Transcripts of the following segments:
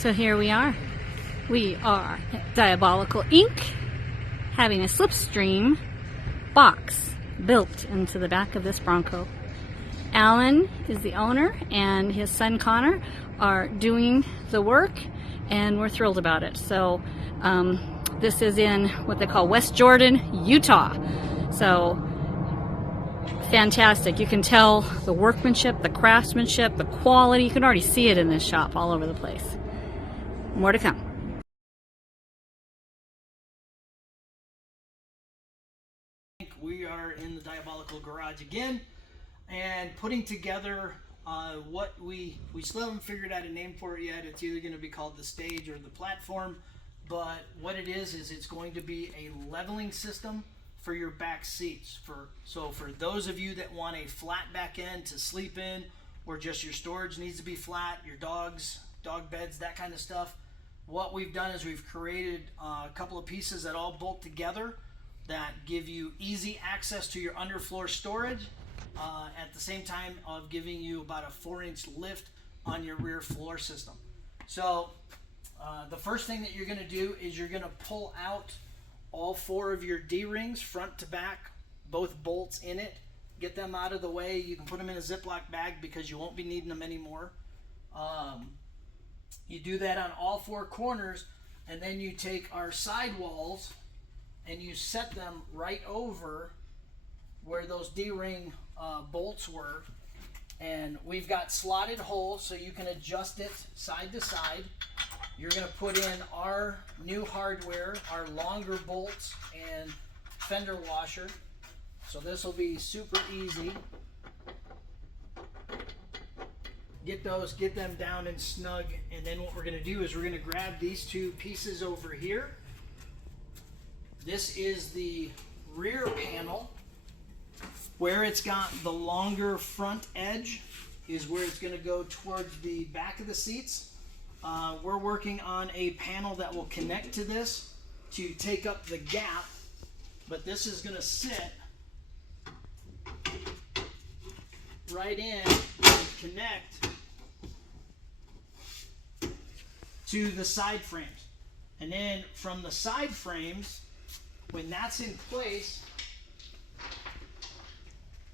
So here we are. We are at Diabolical Inc. having a Slipstream box built into the back of this Bronco. Alan is the owner and his son Connor are doing the work, and we're thrilled about it. So this is in what they call West Jordan, Utah. So fantastic. You can tell the workmanship, the craftsmanship, the quality. You can already see it in this shop all over the place. More to come. We are in the Diabolical Garage again and putting together what we still haven't figured out a name for it yet. It's either going to be called the stage or the platform, but what it is it's going to be a leveling system for your back seats. So for those of you that want a flat back end to sleep in, or just your storage needs to be flat, your dog beds, that kind of stuff, what we've done is we've created a couple of pieces that all bolt together that give you easy access to your underfloor storage at the same time of giving you about a 4-inch lift on your rear floor system. So the first thing that you're going to do is you're going to pull out all 4 of your D-rings front to back, both bolts in it. Get them out of the way. You can put them in a Ziploc bag because you won't be needing them anymore. You do that on all 4 corners, and then you take our side walls and you set them right over where those D-ring bolts were. And we've got slotted holes so you can adjust it side to side. You're going to put in our new hardware, our longer bolts and fender washer. So this will be super easy. Get them down and snug, and then what we're going to do is we're going to grab these 2 pieces over here. This is the rear panel. Where it's got the longer front edge is where it's going to go towards the back of the seats. We're working on a panel that will connect to this to take up the gap, but this is going to sit right in and connect to the side frames. And then from the side frames, when that's in place,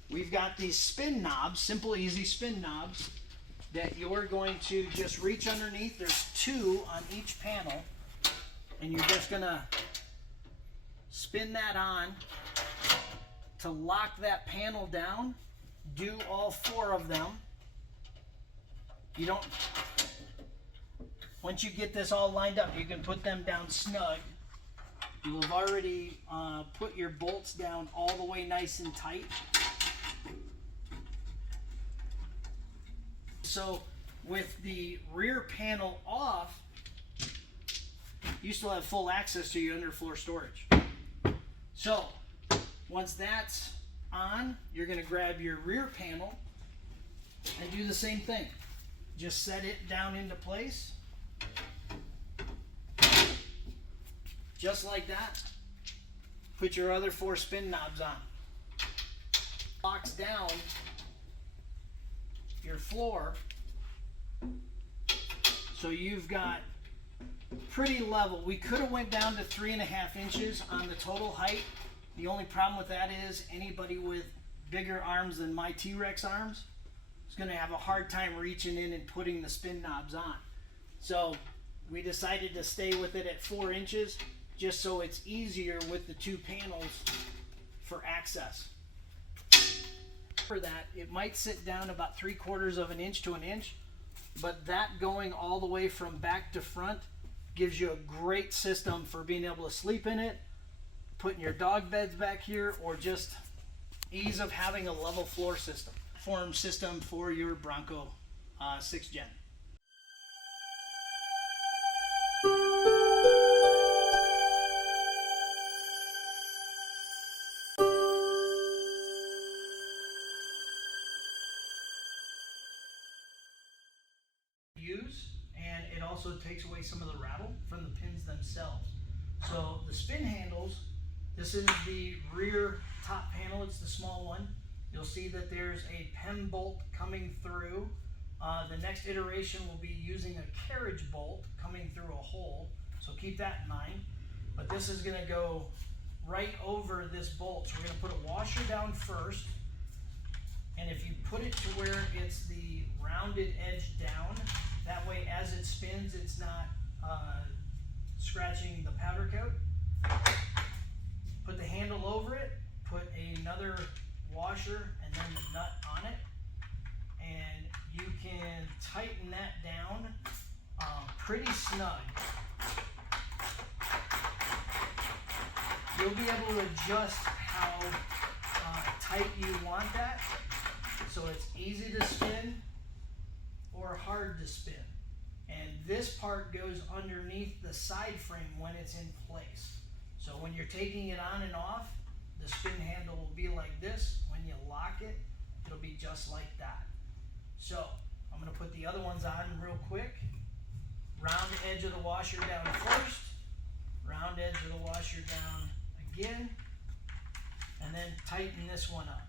we've got these spin knobs, simple, easy spin knobs that you're going to just reach underneath. There's 2 on each panel, and you're just gonna spin that on to lock that panel down. Do all 4 of them. Once you get this all lined up, you can put them down snug. You have already put your bolts down all the way nice and tight. So with the rear panel off, you still have full access to your underfloor storage. So once that's on, you're going to grab your rear panel and do the same thing. Just set it down into place. Just like that. Put your other 4 spin knobs on. Locks down your floor, so you've got pretty level. We could have went down to 3.5 inches on the total height. The only problem with that is anybody with bigger arms than my T-Rex arms is going to have a hard time reaching in and putting the spin knobs on. So we decided to stay with it at 4 inches just so it's easier with the 2 panels for access. For that, it might sit down about 3/4 of an inch to an inch, but that going all the way from back to front gives you a great system for being able to sleep in it, putting your dog beds back here, or just ease of having a level floor system. Form system for your Bronco 6th Gen. And it also takes away some of the rattle from the pins themselves. So the spin handles, this is the rear top panel, it's the small one. You'll see that there's a pen bolt coming through The next iteration will be using a carriage bolt coming through a hole, so keep that in mind. But this is going to go right over this bolt. So we're going to put a washer down first, and if you put it to where it's the rounded edge down, that way as it spins it's not scratching the powder coat. Put the handle over it, put another washer and then the nut on it, and you can tighten that down pretty snug. You'll be able to adjust how tight you want that, so it's easy to spin or hard to spin. And this part goes underneath the side frame when it's in place. So when you're taking it on and off, the spin handle will be like this. When you lock it, it'll be just like that. So I'm going to put the other ones on real quick. Round edge of the washer down first, round edge of the washer down again, and then tighten this one up.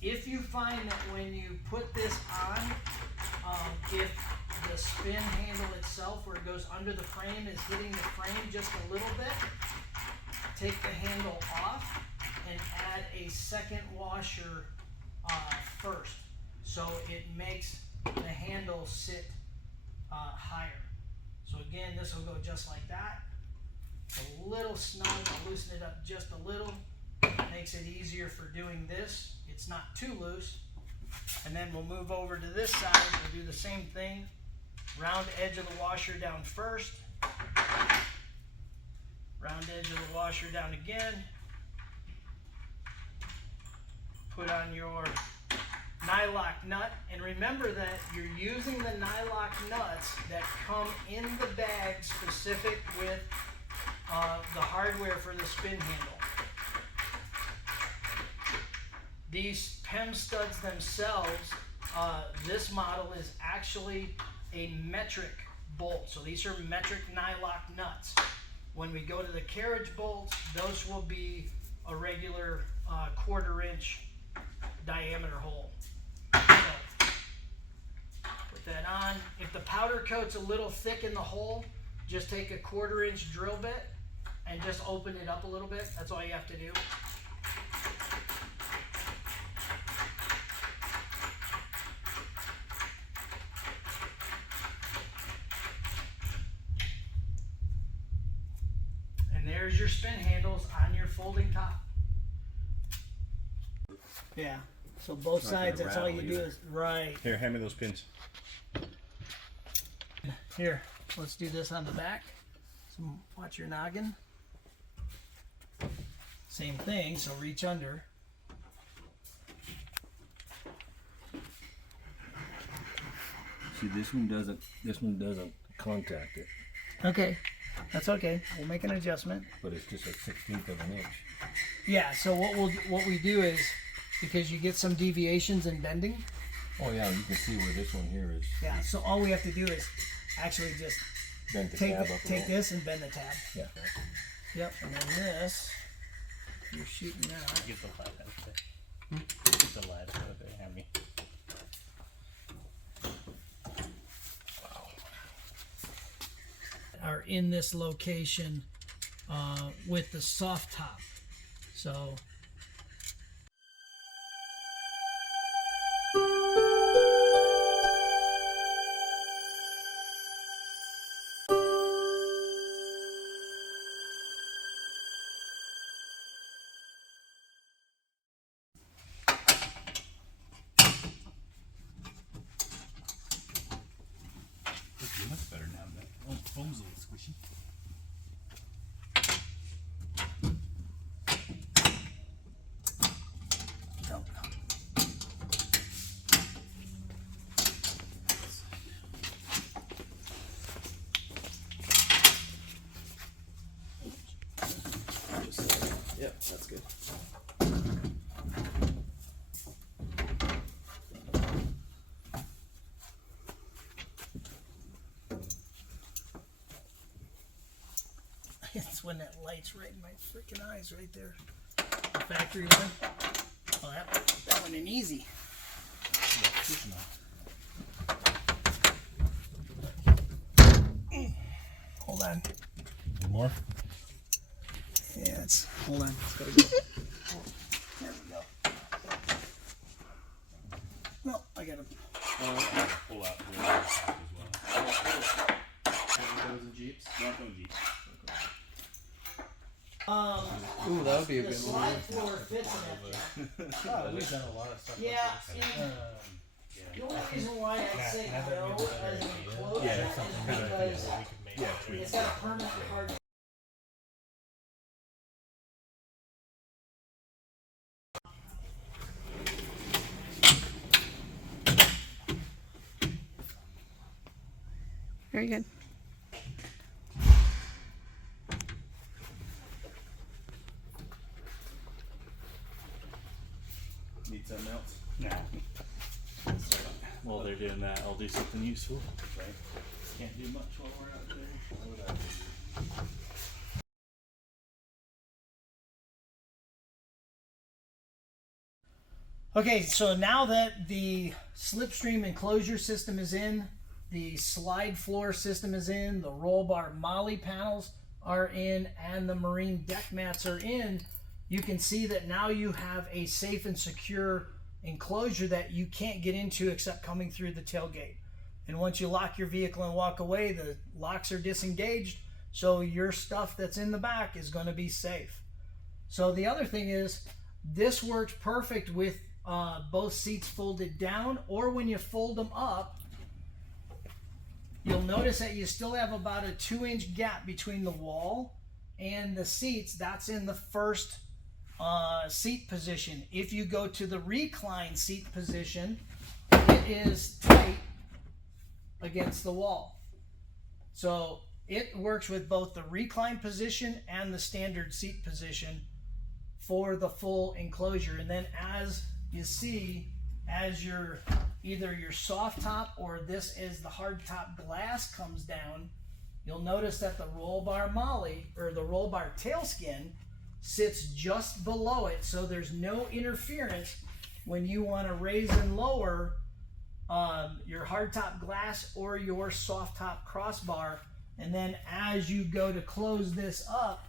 If you find that when you put this on, if the spin handle itself, where it goes under the frame, is hitting the frame just a little bit, take the handle off and add a second washer first, so it makes the handle sit higher. So again, this will go just like that. A little snug, I'll loosen it up just a little. Makes it easier for doing this. It's not too loose. And then we'll move over to this side. We'll do the same thing. Round edge of the washer down first. Round edge of the washer down again. Put on your nylock nut, and remember that you're using the nylock nuts that come in the bag specific with the hardware for the spin handle. These PEM studs themselves, this model is actually a metric bolt. So these are metric nylock nuts. When we go to the carriage bolts, those will be a regular 1/4 inch diameter hole. So, put that on. If the powder coat's a little thick in the hole, just take a 1/4 inch drill bit and just open it up a little bit. That's all you have to do. And there's your spin handles on your folding top. Yeah, so both sides, that's all you do is, right. Here, hand me those pins. Here, let's do this on the back. So watch your noggin. Same thing, so reach under. See, this one doesn't contact it, Okay, that's okay. We'll make an adjustment. but it's just a 1/16 of an inch. Yeah, so what we do is, because you get some deviations and bending, Oh yeah, you can see where this one here is. yeah, so all we have to do is actually just Bend the take tab up a take little. this and bend the tab. Yeah. Yep, and then this, you're shooting that. Get the light out there. Get the light out there, hand me. Are in this location with the soft top. So Looks much better now. That foam's a little squishy. Yeah, that's good. it's when that light's right in my freaking eyes right there. The factory one. Oh, that went in easy. on. More? Yeah, hold on. It's gotta go. There we go. No, I gotta. Pull out the other top as well. Broncos and Jeeps. Bronco Jeep. Ooh, that would be a The good one. slide floor fits in that. Oh, we've done a lot of stuff. Yeah, Like this. and the only reason why I say no as an enclosure Yeah, is something kind of because we could make it. it's got a permanent hard. Very good. Need something else? No. So, while they're doing that, I'll do something useful. Right. Can't do much while we're out there. What would I do? Okay, so now that the Slipstream enclosure system is in, the slide floor system is in, the roll bar molly panels are in, and the marine deck mats are in, you can see that now you have a safe and secure enclosure that you can't get into except coming through the tailgate. And once you lock your vehicle and walk away, the locks are disengaged, so your stuff that's in the back is going to be safe. So the other thing is, this works perfect with both seats folded down, or when you fold them up, you'll notice that you still have about a 2-inch gap between the wall and the seats. That's in the first seat position. If you go to the recline seat position, it is tight against the wall. So it works with both the recline position and the standard seat position for the full enclosure. And then as you see, as either your soft top or this is the hard top glass comes down, you'll notice that the roll bar molly, or the roll bar tail skin, sits just below it, so there's no interference when you want to raise and lower your hard top glass or your soft top crossbar. And then as you go to close this up,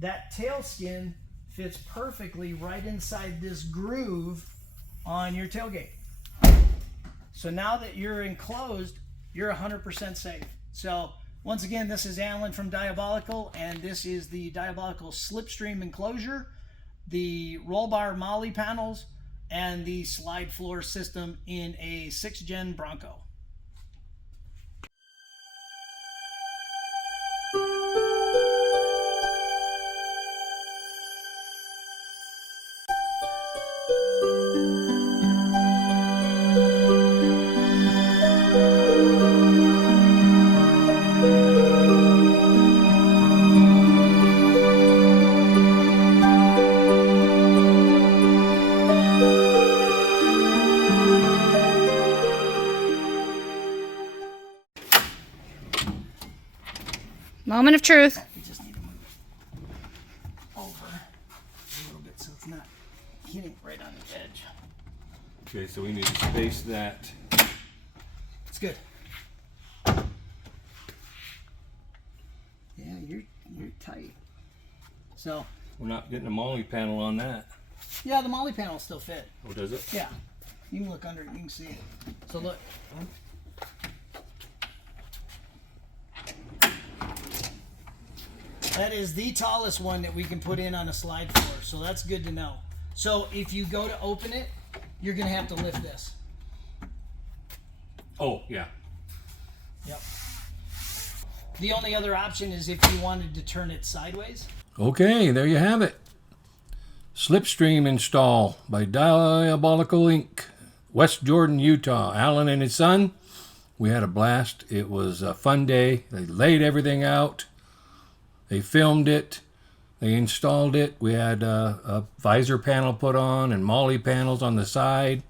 that tail skin fits perfectly right inside this groove on your tailgate. So now that you're enclosed, you're 100% safe. So once again, this is Alan from Diabolical, and this is the Diabolical Slipstream enclosure, the roll bar molly panels, and the slide floor system in a 6th gen Bronco. Moment of truth. We just need to move it over a little bit so it's not hitting right on the edge. Okay, so we need to space that. It's good. Yeah, you're tight. So We're not getting a molly panel on that. yeah, the molly panel still fit. Oh, does it? Yeah, you can look under it, you can see it. So look. That is the tallest one that we can put in on a slide floor, so that's good to know. So if you go to open it, you're gonna have to lift this. Oh, yeah. Yep. The only other option is if you wanted to turn it sideways. Okay, there you have it. Slipstream Install by Diabolical Inc. West Jordan, Utah. Alan and his son. We had a blast. It was a fun day. They laid everything out. They filmed it. They installed it. We had a visor panel put on and molly panels on the side.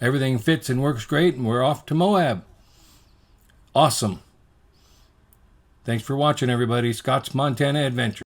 Everything fits and works great, and we're off to Moab. Awesome. Thanks for watching, everybody. Scott's Montana Adventure.